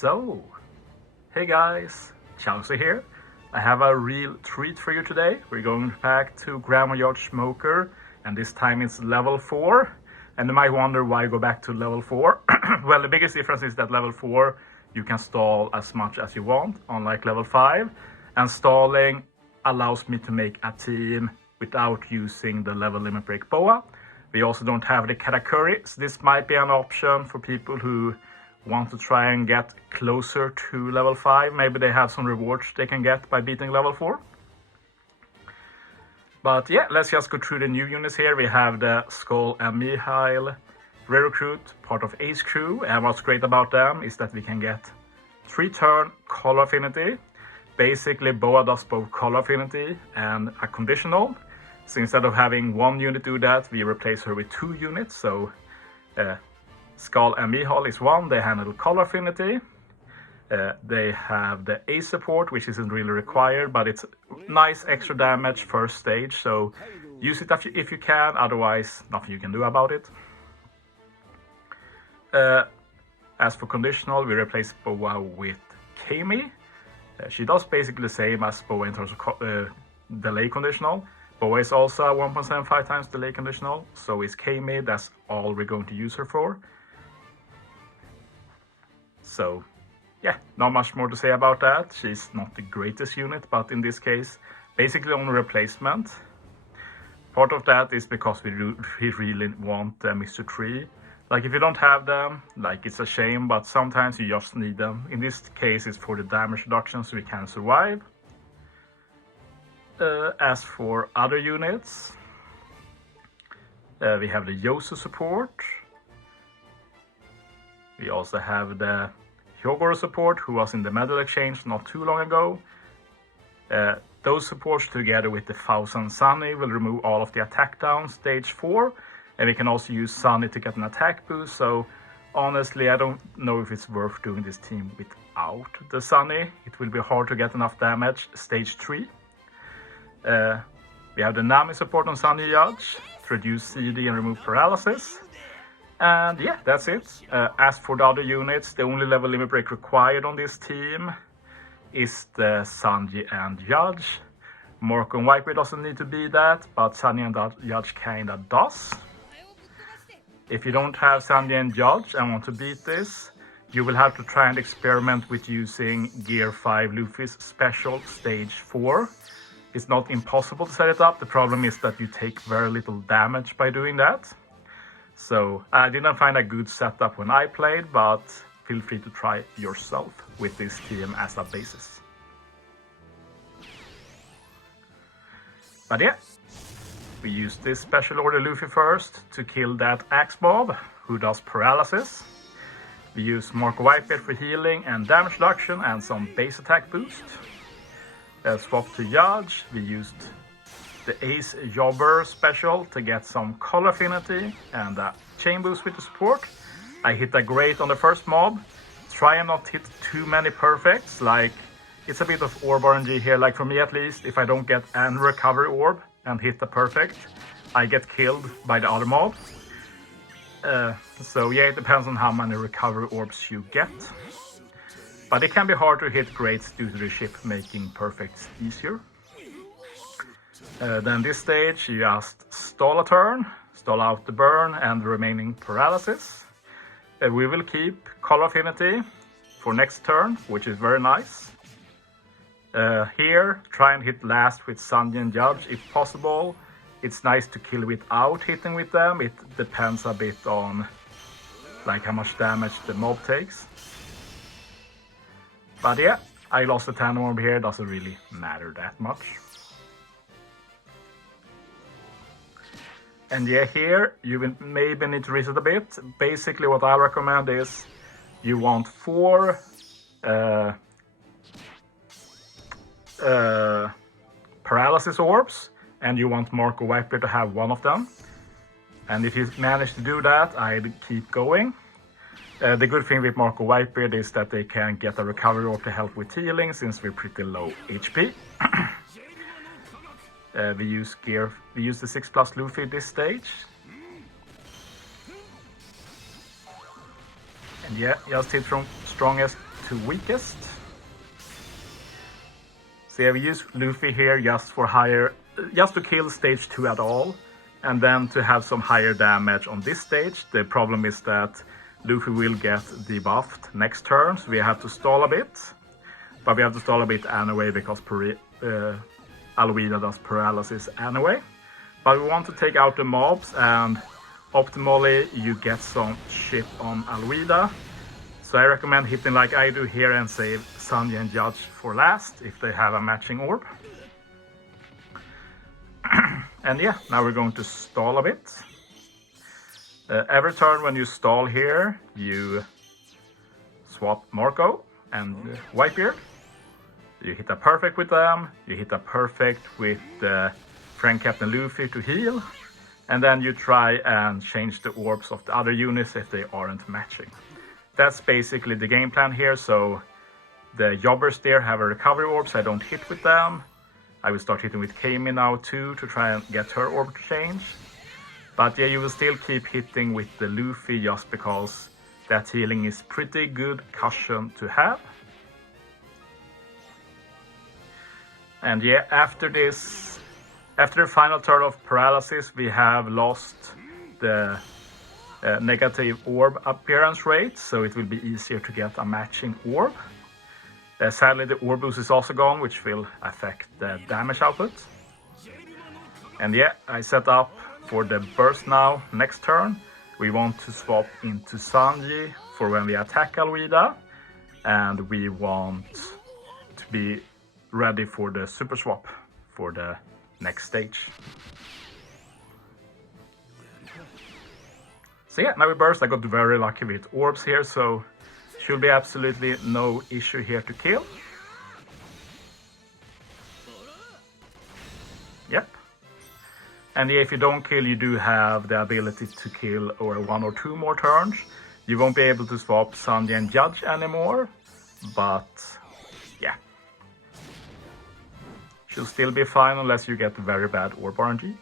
So, hey guys, Chauzu here. I have a real treat for you today. We're going back to Voyage Smoker, and this time it's level 4. And you might wonder why I go back to level 4. Well, the biggest difference is that level 4 you can stall as much as you want, unlike level 5. And stalling allows me to make a team without using the level limit break boa. We also don't have the katakuri, so this might be an option for people who want to try and get closer to level 5. Maybe they have some rewards they can get by beating level 4. But yeah, let's just go through the new units here. We have the Skull and Mihail re-recruit, part of Ace crew, and what's great about them is that we can get 3-turn color affinity. Basically, boa does both color affinity and a conditional. So instead of having one unit do that, we replace her with 2 units. So Skull and Mihail is 1, they handle color affinity. They have the A support, which isn't really required, but it's nice extra damage first stage. So use it if you can, otherwise nothing you can do about it. As for conditional, we replace boa with Camie. She does basically the same as boa in terms of delay conditional. Boa is also a 1.75 times delay conditional, so is Camie. That's all we're going to use her for. So yeah, not much more to say about that. She's not the greatest unit, but in this case, basically on replacement. Part of that is because we really want Mr. Tree. Like if you don't have them, like it's a shame, but sometimes you just need them. In this case, it's for the damage reduction so we can survive. As for other units, we have the Chauzu support. We also have the Hyogoro support, who was in the medal exchange not too long ago. Those supports together with the 1000 Sunny will remove all of the attack down stage 4. And we can also use Sunny to get an attack boost. So honestly, I don't know if it's worth doing this team without the Sunny. It will be hard to get enough damage stage 3. We have the Nami support on Sunny Judge to reduce CD and remove paralysis. And yeah, that's it. As for the other units, the only level limit break required on this team is the Sanji and Judge. Marco and Whitebeard doesn't need to be that, but Sanji and Judge kinda does. If you don't have Sanji and Judge and want to beat this, you will have to try and experiment with using Gear 5 Luffy's special stage 4. It's not impossible to set it up. The problem is that you take very little damage by doing that. So I didn't find a good setup when I played, but feel free to try yourself with this team as a basis. But yeah, we use this special order Luffy first to kill that axe mob who does paralysis. We use Marco Whitebeard for healing and damage reduction and some base attack boost. Swap to Judge, we used the Ace Jobber special to get some color affinity and a chain boost with the support. I hit a great on the first mob. Try and not hit too many perfects, like it's a bit of orb RNG here, like for me at least. If I don't get an recovery orb and hit the perfect, I get killed by the other mob. So yeah, it depends on how many recovery orbs you get. But it can be hard to hit greats due to the ship making perfects easier. Then this stage, you just stall a turn, stall out the burn and the remaining paralysis. We will keep color affinity for next turn, which is very nice. Here, try and hit last with Sanji and Judge if possible. It's nice to kill without hitting with them. It depends a bit on like how much damage the mob takes. But yeah, I lost a 10 orb here, doesn't really matter that much. And yeah, here you will maybe need to reset a bit. Basically what I recommend is you want 4 paralysis orbs and you want Marco Whitebeard to have 1 of them. And if you manage to do that, I'd keep going. The good thing with Marco Whitebeard is that they can get a recovery orb to help with healing since we're pretty low HP. We use the 6+ Luffy this stage. And yeah, just hit from strongest two weakest. So yeah, we use Luffy here just to kill stage 2 at all, and then to have some higher damage on this stage. The problem is that Luffy will get debuffed next turn, so we have to stall a bit. But we have to stall a bit anyway because Alwida does paralysis anyway. But we want to take out the mobs, and optimally you get some ship on Alwida. So I recommend hitting like I do here and save Sanji and Judge for last if they have a matching orb. And yeah, now we're going to stall a bit. Every turn when you stall here, you swap Marco and Whitebeard. You hit a perfect with them, you hit a perfect with Friend Captain Luffy to heal, and then you try and change the orbs of the other units if they aren't matching. That's basically the game plan here. So the jobbers there have a recovery orb, so I don't hit with them. I will start hitting with Camie now too to try and get her orb to change. But yeah, you will still keep hitting with the Luffy just because that healing is pretty good cushion to have. And yeah, after the final turn of paralysis, we have lost the negative orb appearance rate, so it will be easier to get a matching orb. Sadly, the orb boost is also gone, which will affect the damage output. And yeah, I set up for the burst now. Next turn, we want to swap into Sanji for when we attack Alwida, and we want to be ready for the super swap for the next stage. So yeah, now we burst. I got very lucky with orbs here, so should be absolutely no issue here to kill. Yep. And yeah, if you don't kill, you do have the ability to kill over 1 or 2 more turns. You won't be able to swap Sanji and Judge anymore, but yeah. Should still be fine unless you get very bad orb RNG.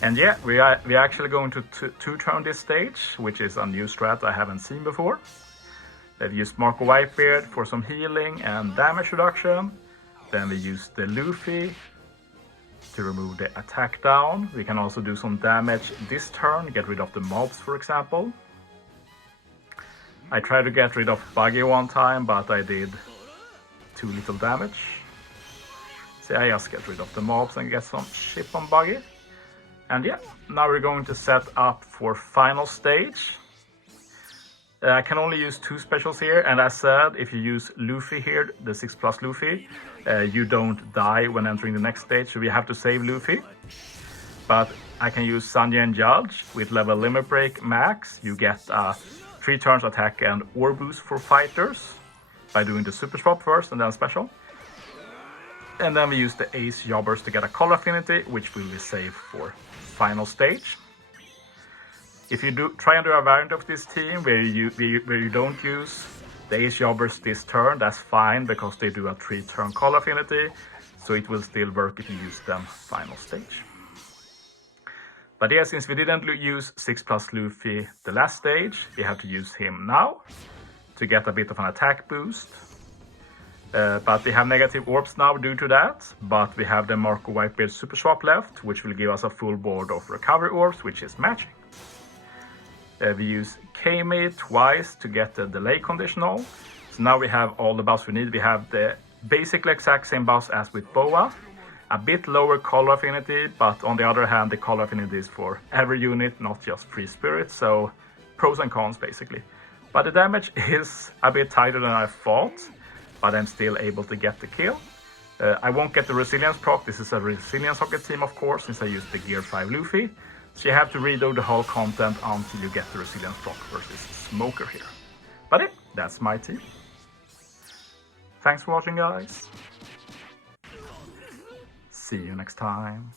And yeah, we are actually going to two-turn this stage, which is a new strat I haven't seen before. They've used Marco Whitebeard for some healing and damage reduction. Then we use the Luffy to remove the attack down. We can also do some damage this turn, get rid of the mobs, for example. I tried to get rid of Buggy one time, but I did too little damage. So I just get rid of the mobs and get some ship on Buggy. And yeah, now we're going to set up for final stage. I can only use 2 specials here, and as said, if you use Luffy here, the 6+ Luffy, you don't die when entering the next stage, so we have to save Luffy. But I can use Sanji and Judge with level Limit Break max. You get a 3 turns attack and orb boost for fighters by doing the super swap first and then special. And then we use the Ace Jobbers to get a color affinity, which will be saved for final stage. If you try and do a variant of this team where you don't use the Ace Jobbers this turn, that's fine because they do a 3-turn color affinity, so it will still work if you use them final stage. But yeah, since we didn't use 6+ Luffy the last stage, we have to use him now to get a bit of an attack boost. But we have negative orbs now due to that, but we have the Marco Whitebeard super swap left, which will give us a full board of recovery orbs, which is matching. We use Camie twice to get the delay conditional. So now we have all the buffs we need. We have the basically exact same buffs as with Boa, a bit lower color affinity, but on the other hand, the color affinity is for every unit, not just free spirits, so pros and cons basically. But the damage is a bit tighter than I thought, but I'm still able to get the kill. I won't get the resilience proc. This is a resilience hockey team, of course, since I used the Gear 5 Luffy. So you have to reload the whole content until you get the resilience proc versus Smoker here. But yeah, that's my team. Thanks for watching, guys. See you next time.